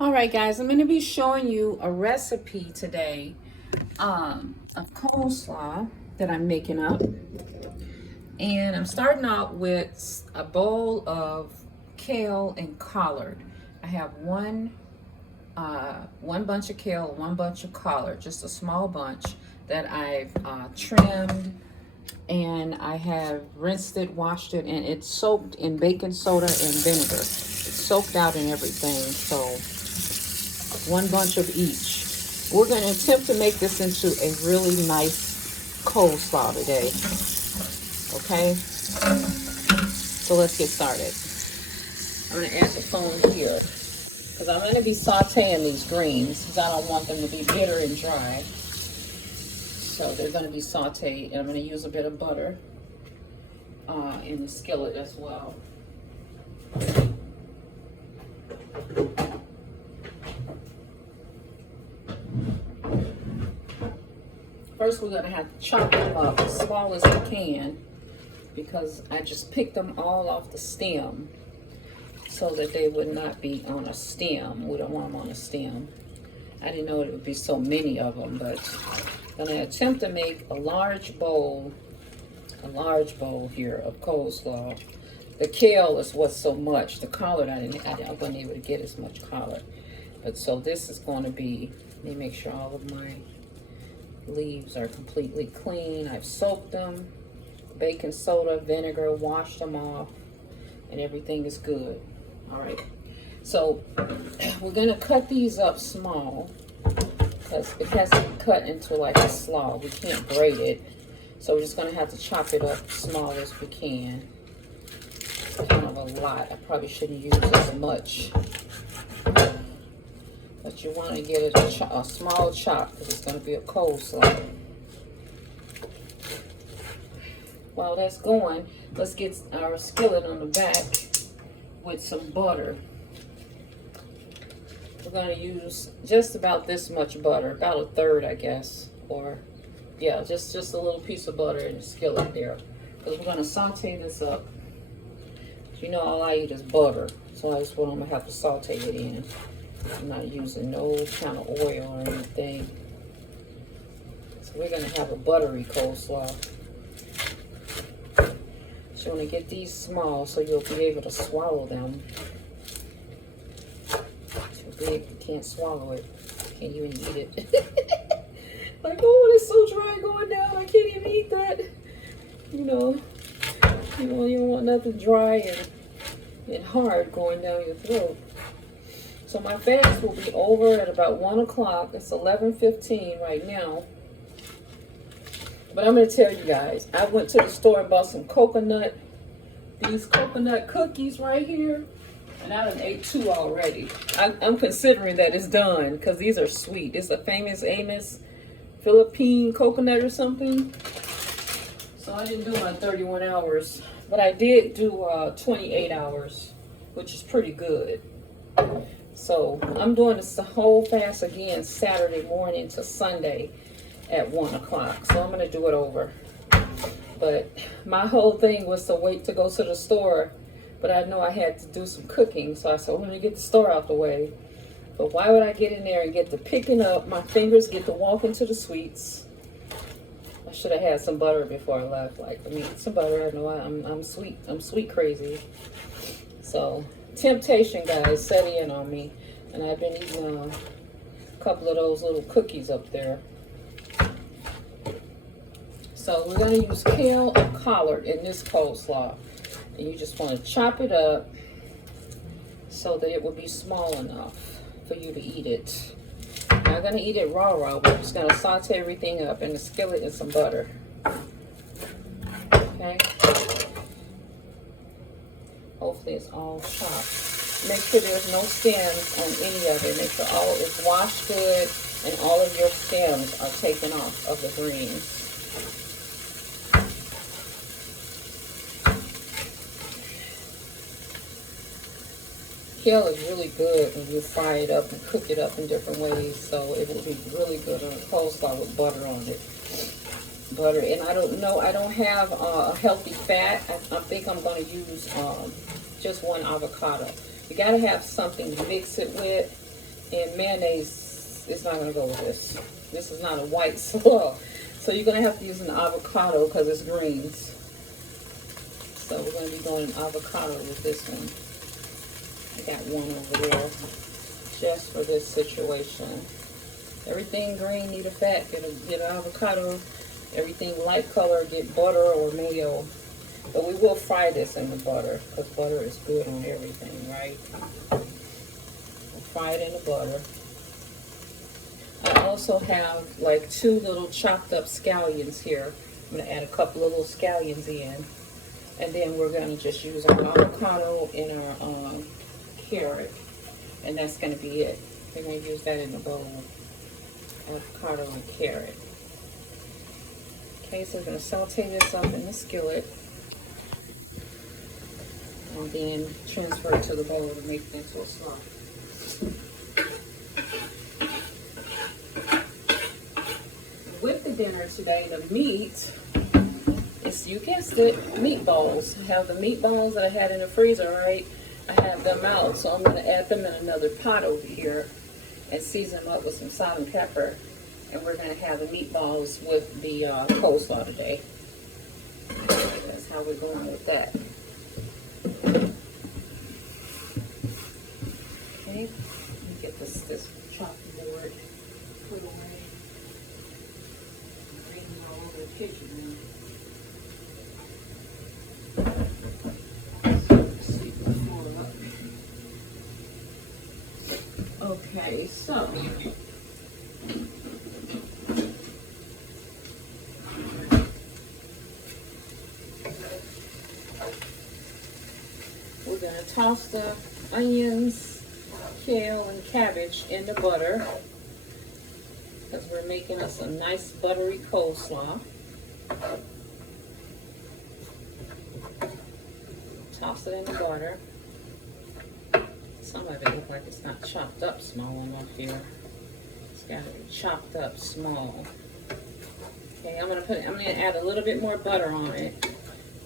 All right, guys, I'm going to be showing you a recipe today of coleslaw that I'm making up. And I'm starting out with a bowl of kale and collard. I have one bunch of kale, one bunch of collard, just a small bunch that I've trimmed, and I have rinsed it, washed it, and it's soaked in baking soda and vinegar. It's soaked out and everything, so one bunch of each. We're going to attempt to make this into a really nice coleslaw today. Okay, so let's get started. I'm going to add the phone here because I'm going to be sauteing these greens because I don't want them to be bitter and dry. So they're going to be sauteed, and I'm going to use a bit of butter in the skillet as well. First, we're going to have to chop them up as small as we can because I just picked them all off the stem so that they would not be on a stem. We don't want them on a stem. I didn't know it would be so many of them, but I'm going to attempt to make a large bowl here of coleslaw. The kale is what's so much. The collard, I wasn't able to get as much collard. But so this is going to be, let me make sure all of my leaves are completely clean. I've soaked them, baking soda, vinegar, washed them off, and everything is good. All right, so we're gonna cut these up small because it has to be cut into like a slaw. We can't grate it, so we're just gonna have to chop it up small as we can. It's kind of a lot. I probably shouldn't use as much, but you want to get it a small chop because it's going to be a coleslaw. While that's going, let's get our skillet on the back with some butter. We're going to use just about this much butter, about a third, I guess, or yeah, just a little piece of butter in the skillet there, because we're going to saute this up. You know, all I eat is butter, so that's what I'm going to have to saute it in. I'm not using no kind of oil or anything. So we're going to have a buttery coleslaw. So you want to get these small so you'll be able to swallow them. Too big, you can't swallow it. You can't even eat it. Like, oh, it's so dry going down. I can't even eat that. You know, you don't want nothing dry and hard going down your throat. So my fast will be over at about 1 o'clock. It's 11:15 right now. But I'm going to tell you guys, I went to the store and bought some these coconut cookies right here. And I done ate 2 already. I'm considering that it's done because these are sweet. It's a famous Amos Philippine coconut or something. So I didn't do my 31 hours. But I did do 28 hours, which is pretty good. So I'm doing this the whole fast again Saturday morning to Sunday at 1 o'clock. So I'm going to do it over. But my whole thing was to wait to go to the store. But I know I had to do some cooking. So I said, I'm going to get the store out the way. But why would I get in there and get to picking up? My fingers get to walk into the sweets. I should have had some butter before I left. Like, I mean, some butter. I know I'm sweet. I'm sweet crazy. So temptation, guys, set in on me, and I've been eating a couple of those little cookies up there. So we're going to use kale and collard in this coleslaw, and you just want to chop it up so that it will be small enough for you to eat it. I'm not going to eat it raw, we're just going to saute everything up in the skillet and some butter. Okay. Hopefully it's all chopped. Make sure there's no stems on any of it. Make sure all is washed good and all of your stems are taken off of the greens. Kale is really good when you fry it up and cook it up in different ways, so it will be really good on a coleslaw with butter on it. Butter, and I don't know, I don't have a healthy fat. I think I'm going to use just one avocado. You got to have something to mix it with. And mayonnaise is not gonna go with this. This is not a white slaw. So you're gonna have to use an avocado because it's greens. So we're gonna be going an avocado with this one. I got one over there just for this situation. Everything green need a fat, get an avocado. Everything light color, get butter or mayo. But we will fry this in the butter because butter is good on everything, right? We'll fry it in the butter. I also have like 2 little chopped up scallions here. I'm going to add a couple of little scallions in. And then we're going to just use our avocado and our carrot. And that's going to be it. We're going to use that in the bowl. Avocado and carrot. Okay, so we're going to saute this up in the skillet. And then transfer it to the bowl to make it into a slaw. With the dinner today, the meat is, you guessed it, meatballs. I have the meatballs that I had in the freezer, right? I have them out, so I'm going to add them in another pot over here and season them up with some salt and pepper. And we're going to have the meatballs with the coleslaw today. That's how we're going with that. Okay, let me get this chopping board put away. Bring them all over the kitchen. Okay, so we're going to toss the onions, kale, and cabbage in the butter because we're making us a nice buttery coleslaw. Toss it in the butter. Some of it looks like it's not chopped up small enough here. It's got to be chopped up small. Okay, I'm gonna add a little bit more butter on it.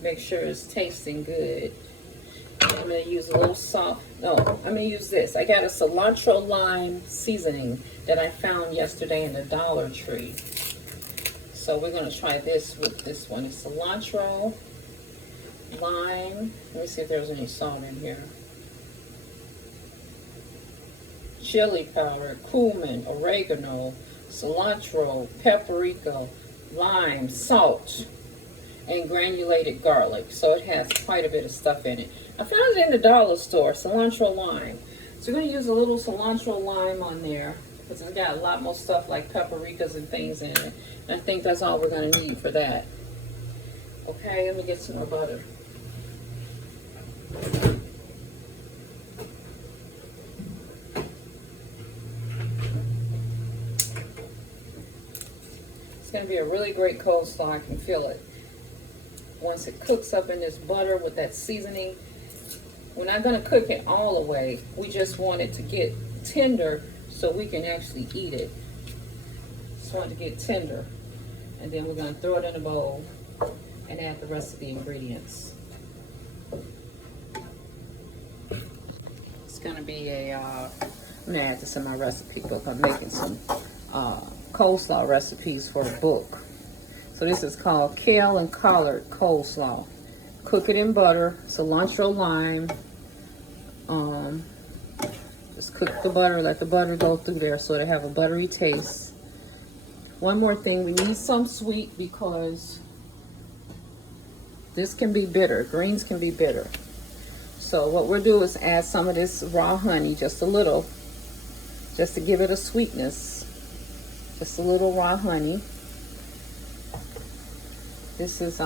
Make sure it's tasting good. I'm gonna use a little salt. No, I'm gonna use this. I got a cilantro lime seasoning that I found yesterday in the Dollar Tree. So we're gonna try this with this one. It's cilantro, lime. Let me see if there's any salt in here. Chili powder, cumin, oregano, cilantro, paprika, lime, salt, and granulated garlic. So it has quite a bit of stuff in it. I found it in the dollar store, cilantro lime. So we're going to use a little cilantro lime on there because it's got a lot more stuff like paprikas and things in it. And I think that's all we're going to need for that. Okay, let me get some more butter. It's going to be a really great coleslaw. I can feel it. Once it cooks up in this butter with that seasoning, we're not going to cook it all the way. We just want it to get tender so we can actually eat it. Just want it to get tender. And then we're going to throw it in a bowl and add the rest of the ingredients. It's going to be a, I'm going to add this in my recipe book. I'm making some coleslaw recipes for a book. So this is called Kale and Collard Coleslaw. Cook it in butter, cilantro, lime. Just cook the butter, let the butter go through there so they have a buttery taste. One more thing, we need some sweet because this can be bitter. Greens can be bitter. So what we'll do is add some of this raw honey, just a little, just to give it a sweetness. Just a little raw honey. This is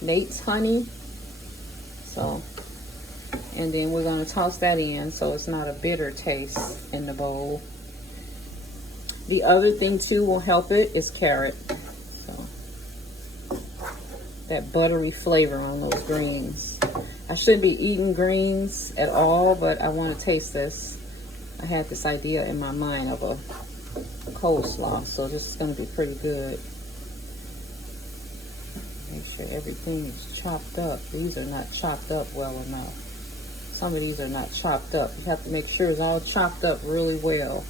Nate's honey. So, and then we're going to toss that in so it's not a bitter taste in the bowl. The other thing too will help it is carrot. So, that buttery flavor on those greens. I shouldn't be eating greens at all, but I want to taste this. I had this idea in my mind of a coleslaw, so this is going to be pretty good. Make sure everything is chopped up. These are not chopped up well enough. some of these are not chopped up. You have to make sure it's all chopped up really well.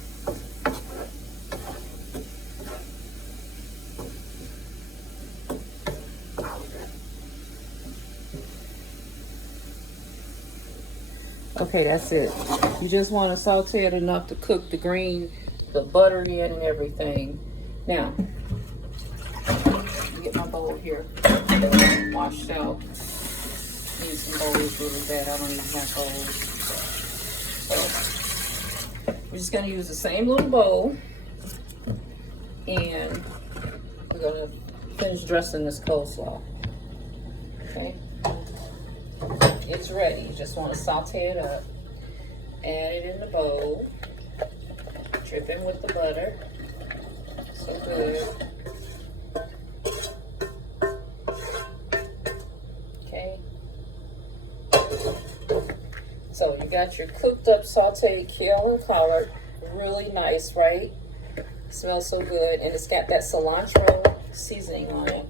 Okay, that's it. You just want to saute it enough to cook the green, the butter in and everything. Now, get my bowl here, washed out. Need some bowls really bad. I don't even have bowls. So, we're just going to use the same little bowl, and we're going to finish dressing this coleslaw. Okay? It's ready. You just want to saute it up. Add it in the bowl. Dripping with the butter. So good. Okay. So you got your cooked up sauteed kale and collard. Really nice, right? Smells so good. And it's got that cilantro seasoning on it.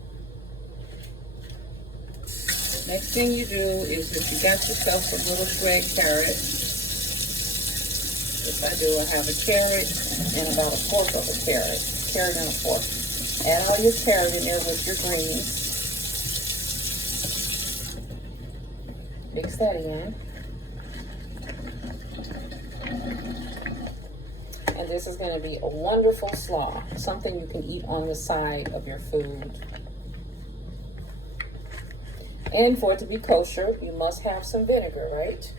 Next thing you do is if you got yourself some little shred carrots. If I do, I have a carrot and about a fourth of a carrot. Carrot and a fourth. Add all your carrot in there with your greens. Mix that in. And this is going to be a wonderful slaw. Something you can eat on the side of your food. And for it to be kosher, you must have some vinegar, right?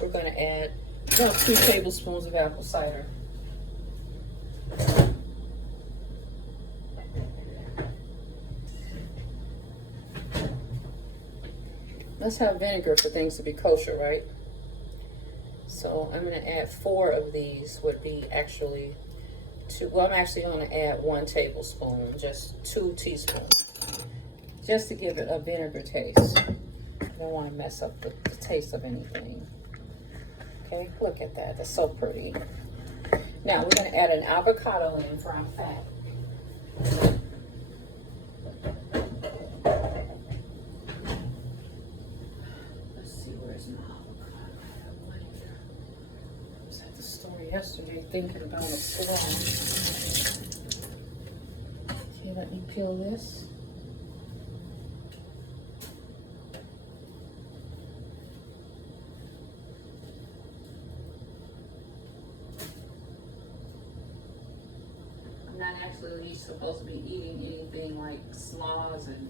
We're going to add about 2 tablespoons of apple cider. Let's have vinegar for things to be kosher, right? So I'm going to add 4 of these, would be actually 2. Well, I'm actually going to add 1 tablespoon, just 2 teaspoons. Just to give it a vinegar taste. I don't want to mess up the taste of anything. Okay, look at that. That's so pretty. Now we're going to add an avocado in for our fat. Let's see, where's my avocado? I was at the store yesterday thinking about a slaw. Okay, let me peel this. Not actually supposed to be eating anything like slaws and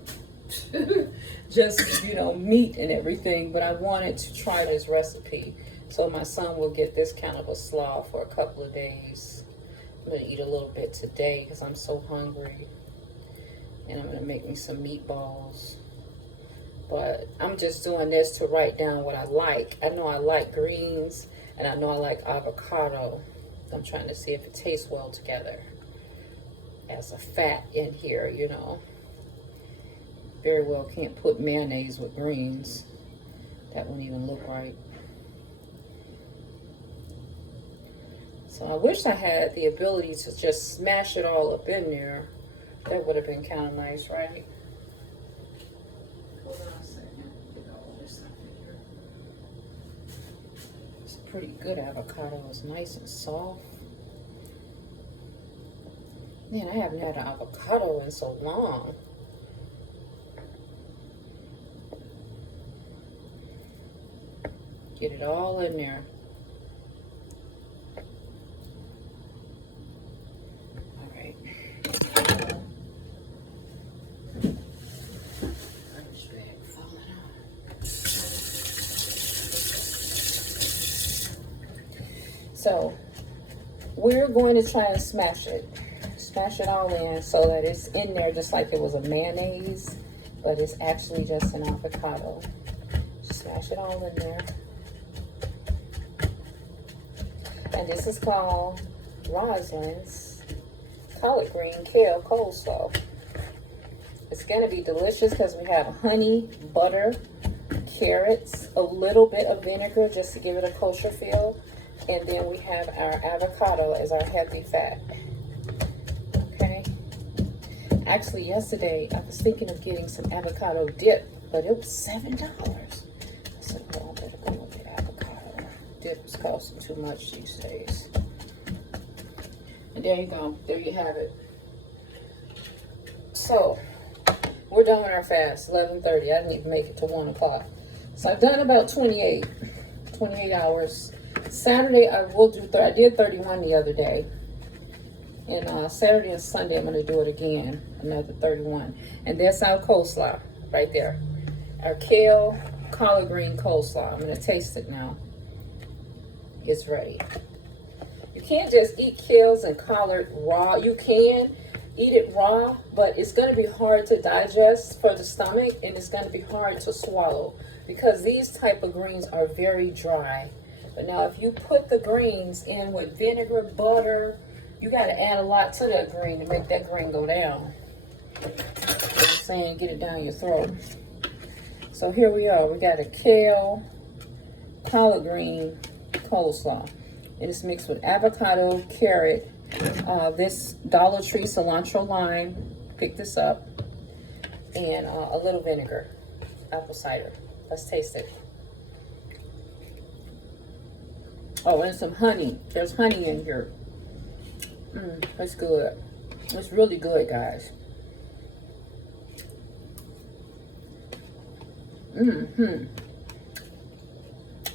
just, you know, meat and everything, but I wanted to try this recipe. So my son will get this kind of a slaw for a couple of days. I'm going to eat a little bit today because I'm so hungry. And I'm going to make me some meatballs. But I'm just doing this to write down what I like. I know I like greens and I know I like avocado. I'm trying to see if it tastes well together. As a fat in here, you know. Very well can't put mayonnaise with greens. That wouldn't even look right. So I wish I had the ability to just smash it all up in there. That would have been kind of nice, right? Hold on a second. Get all this stuff in here. It's pretty good avocado. It's nice and soft. Man, I haven't had an avocado in so long. Get it all in there. All right. Garbage bag falling off. So, we're going to try and smash it. Smash it all in so that it's in there just like it was a mayonnaise, but it's actually just an avocado. Smash it all in there. And this is called Rosalind's collard green kale coleslaw. It's going to be delicious because we have honey, butter, carrots, a little bit of vinegar just to give it a kosher feel, and then we have our avocado as our healthy fat. Actually, yesterday, I was thinking of getting some avocado dip, but it was $7. I said, well, I better go with the avocado. dip is costing too much these days. And there you go. There you have it. So, we're done with our fast, 11:30. I didn't even make it to 1 o'clock. So, I've done about 28 hours. Saturday, I will do, I did 31 the other day. And Saturday and Sunday, I'm going to do it again, another 31. And that's our coleslaw right there. Our kale, collard green coleslaw. I'm going to taste it now. It's ready. You can't just eat kales and collard raw. You can eat it raw, but it's going to be hard to digest for the stomach, and it's going to be hard to swallow because these type of greens are very dry. But now if you put the greens in with vinegar, butter, you got to add a lot to that green to make that green go down. I'm saying, get it down your throat. So here we are. We got a kale, collard green coleslaw. It is mixed with avocado, carrot, this Dollar Tree cilantro lime. Pick this up. And a little vinegar, apple cider. Let's taste it. Oh, and some honey. There's honey in here. That's good. It's really good, guys.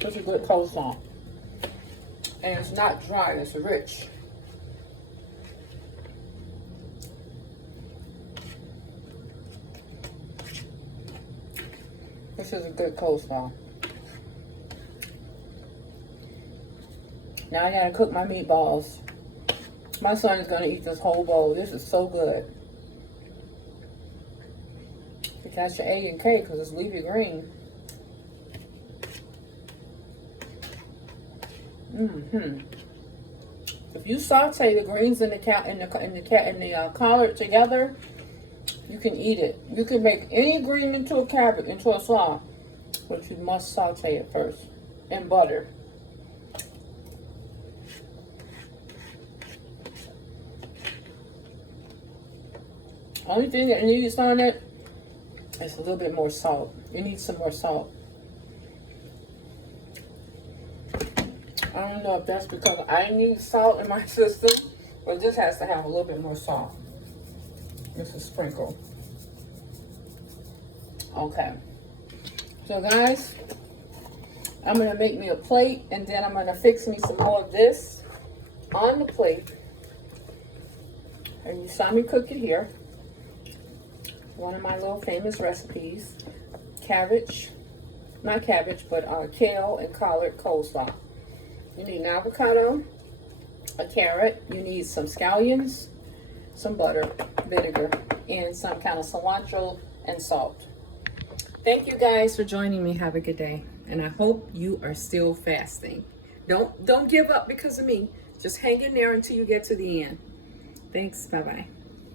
It's a good coleslaw. And it's not dry, it's rich. This is a good coleslaw. Now I gotta cook my meatballs. My son is gonna eat this whole bowl. This is so good. You got your egg and cake because it's leafy green. If you saute the greens and the collard together, you can eat it. You can make any green into a cabbage, into a slaw, but you must saute it first in butter. Only thing that needs on it is a little bit more salt. You need some more salt. I don't know if that's because I need salt in my system, but this has to have a little bit more salt. Just a sprinkle. Okay. So guys, I'm going to make me a plate, and then I'm going to fix me some more of this on the plate. And you saw me cook it here. One of my little famous recipes. Cabbage. Not cabbage, but kale and collard coleslaw. You need an avocado, a carrot, you need some scallions, some butter, vinegar, and some kind of cilantro and salt. Thank you guys for joining me. Have a good day. And I hope you are still fasting. Don't give up because of me. Just hang in there until you get to the end. Thanks. Bye-bye.